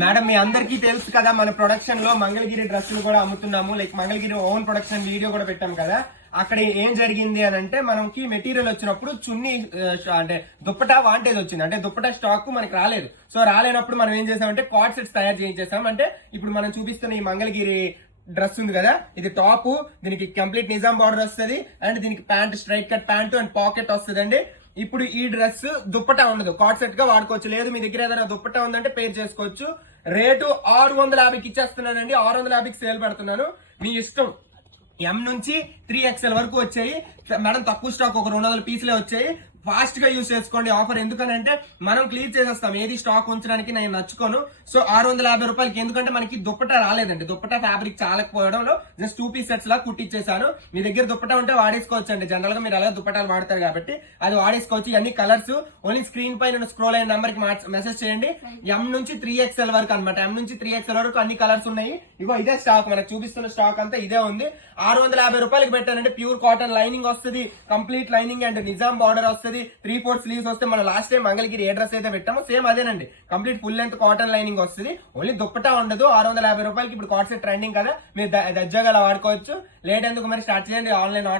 Madam మీ అందరికీ తెలుసు కదా మన ప్రొడక్షన్ లో మంగళగిరి డ్రెస్సులు కూడా అమ్ముతున్నాము. Like Mangalagiri own production video కూడా పెట్టాం కదా. అక్కడ ఏం జరిగింది అని అంటే మనకి మెటీరియల్ వచ్చినప్పుడు చున్నీ అంటే దుప్పటా వాంటేజ్ వచ్చింది. అంటే దుప్పటా స్టాక్ మనకి రాలేదు. సో రాలేనప్పుడు మనం ఏం చేసామంటే కార్డ్ సెట్స్ తయారు చేయించేసాం. అంటే ఇప్పుడు మనం చూపిస్తున్న ఈ మంగళగిరి డ్రెస్ ఉంది కదా, ఇది టాప్, దీనికి కంప్లీట్ నిజాం బార్డర్ వస్తుంది అండ్ దీనికి pant straight cut pant and pocket వస్తుంది అండి. ఇప్పుడు ఈ డ్రెస్ దుప్పటా ఉండదు, కార్డ్ సెట్ గా వాడుకోవచ్చు. లేదు మీ దగ్గర ఏదైనా దుప్పటా ఉందంటే పేర్ చేసుకోవచ్చు. రేటు 650కి ఇచ్చేస్తున్నానండి. 650కి సేల్ పెడుతున్నాను, మీ ఇష్టం. ఎం నుంచి 3XL వరకు వచ్చాయి మేడం. తక్కువ స్టాక్ ఒక 200 పీసులే వచ్చాయి. ఫాస్ట్ గా యూజ్ చేసుకోండి ఆఫర్. ఎందుకనంటే మనం క్లియర్ చేసేస్తాం, ఏది స్టాక్ ఉంచడానికి నేను నచ్చుకోను. సో 650 రూపాయలకి, ఎందుకంటే మనకి దుప్పటా రాలేదండి. దుప్పటా ఫ్యాబ్రిక్ చాలకపోవడంలో జస్ట్ 2 పీస్ సెట్స్ లా కుట్టించేసాను. మీ దగ్గర దుప్పటా ఉంటే వాడేసుకోవచ్చు అండి. జనరల్ గా మీరు అలా దుప్పటాలు వాడతారు కాబట్టి అది వాడేసుకోవచ్చు. ఇవన్నీ కలర్స్ ఓన్లీ స్క్రీన్ పైన స్క్రోల్ అయిన నంబర్ కి మెసేజ్ చేయండి. ఎం నుంచి 3XL వరకు అనమాట. ఎం నుంచి 3XL వరకు అన్ని కలర్స్ ఉన్నాయి. ఇగో ఇదే స్టాక్, మనకు చూపిస్తున్న స్టాక్ అంతా ఇదే ఉంది. 650 రూపాయలకి పెట్టానంటే ప్యూర్ కాటన్ లైనింగ్ వస్తుంది, complete lining and Nizam border వస్తుంది, 3/4 స్లీవ్స్ వస్తే మనం లాస్ట్ టైం మంగళగిరి ఏ డ్రెస్ అయితే పెట్టామో సేమ్ అదేనండి. Complete full length cotton lining వస్తుంది. ఓన్లీ దుప్పటా ఉండదు. 650 రూపాయలకి ఇప్పుడు కార్డ్ సెట్ ట్రెండింగ్ కదా, మీరు దజ్జాగా అలా వాడుకోవచ్చు. లేట్ ఎందుకు మరి, స్టార్ట్ చేయండి ఆన్లైన్